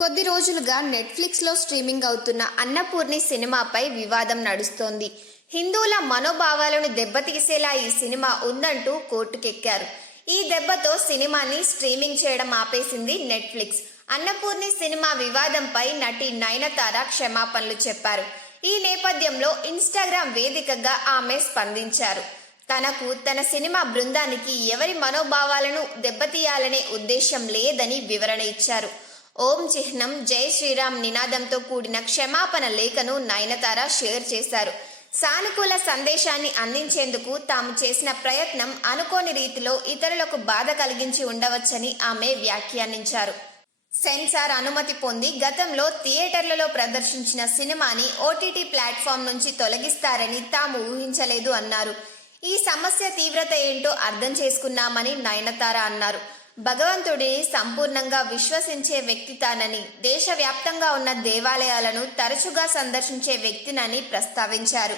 కొద్ది రోజులుగా నెట్ఫ్లిక్స్లో స్ట్రీమింగ్ అవుతున్న అన్నపూర్ణి సినిమాపై వివాదం నడుస్తోంది. హిందువుల మనోభావాలను దెబ్బతీసేలా ఈ సినిమా ఉందంటూ కోర్టుకెక్కారు. ఈ దెబ్బతో సినిమాని స్ట్రీమింగ్ చేయడం ఆపేసింది నెట్ఫ్లిక్స్. అన్నపూర్ణి సినిమా వివాదంపై నటి నయనతార క్షమాపణలు చెప్పారు. ఈ నేపథ్యంలో ఇన్స్టాగ్రామ్ వేదికగా ఆమె స్పందించారు. తనకు తన సినిమా బృందానికి ఎవరి మనోభావాలను దెబ్బతీయాలనే ఉద్దేశం లేదని వివరణ ఇచ్చారు. ఓం చిహ్నం జై శ్రీరామ్ నినాదంతో కూడిన క్షమాపణ లేఖను నయనతార షేర్ చేశారు. సానుకూల సందేశాన్ని అందించేందుకు తాము చేసిన ప్రయత్నం అనుకోని రీతిలో ఇతరులకు బాధ కలిగించి ఉండవచ్చని ఆమె వ్యాఖ్యానించారు. సెన్సార్ అనుమతి పొంది గతంలో థియేటర్లలో ప్రదర్శించిన సినిమాని ఓటీటీ ప్లాట్ఫామ్ నుంచి తొలగిస్తారని తాము ఊహించలేదు అన్నారు. ఈ సమస్య తీవ్రత ఏంటో అర్థం చేసుకున్నామని నయనతార అన్నారు. భగవంతుడిని సంపూర్ణంగా విశ్వసించే వ్యక్తి తానని, దేశవ్యాప్తంగా ఉన్న దేవాలయాలను తరచుగా సందర్శించే వ్యక్తినని ప్రస్తావించారు.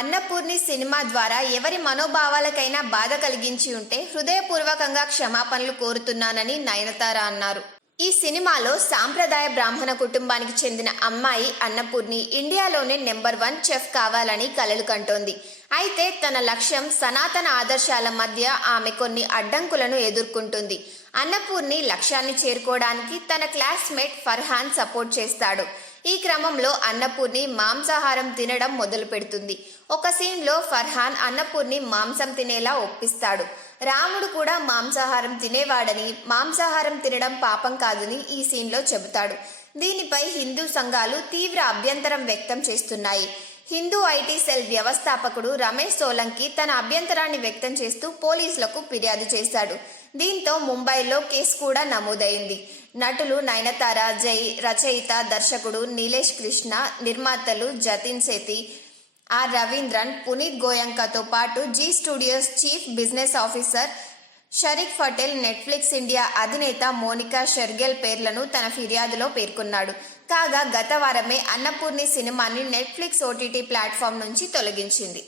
అన్నపూర్ణి సినిమా ద్వారా ఎవరి మనోభావాలకైనా బాధ కలిగించి ఉంటే హృదయపూర్వకంగా క్షమాపణలు కోరుతున్నానని నయనతార అన్నారు. ఈ సినిమాలో సాంప్రదాయ బ్రాహ్మణ కుటుంబానికి చెందిన అమ్మాయి అన్నపూర్ణి ఇండియాలోనే నెంబర్ 1 చెఫ్ కావాలని కలలు కంటోంది. అయితే తన లక్ష్యం సనాతన ఆదర్శాల మధ్య ఆమె కొన్ని అడ్డంకులను ఎదుర్కొంటుంది. అన్నపూర్ణి లక్ష్యాన్ని చేరుకోవడానికి తన క్లాస్మేట్ ఫర్హాన్ సపోర్ట్ చేస్తాడు. ఈ క్రమంలో అన్నపూర్ణి మాంసాహారం తినడం మొదలు పెడుతుంది. ఒక సీన్లో ఫర్హాన్ అన్నపూర్ణి మాంసం తినేలా ఒప్పిస్తాడు. రాముడు కూడా మాంసాహారం తినేవాడని, మాంసాహారం తినడం పాపం కాదని ఈ సీన్లో చెబుతాడు. దీనిపై హిందూ సంఘాలు తీవ్ర అభ్యంతరం వ్యక్తం చేస్తున్నాయి. హిందూ ఐటీ సెల్ వ్యవస్థాపకుడు రమేష్ సోలంకి తన అభ్యంతరాన్ని వ్యక్తం చేస్తూ పోలీసులకు ఫిర్యాదు చేశాడు. దీంతో ముంబైలో కేసు కూడా నమోదైంది. నటులు నయనతార, జై, రచయిత, దర్శకుడు నీలేష్ కృష్ణ, నిర్మాతలు జతిన్ సేతి, ఆర్ రవీంద్రన్, పునీత్ గోయంకాతో పాటు Zee studios chief business officer Shariq Patel, Netflix India అధినేత మోనికా షెర్గెల్ పేర్లను తన ఫిర్యాదులో పేర్కొన్నాడు. కాగా గత వారమే అన్నపూర్ణి సినిమాని నెట్ఫ్లిక్స్ ఓటీటీ ప్లాట్ఫామ్ నుంచి తొలగించింది.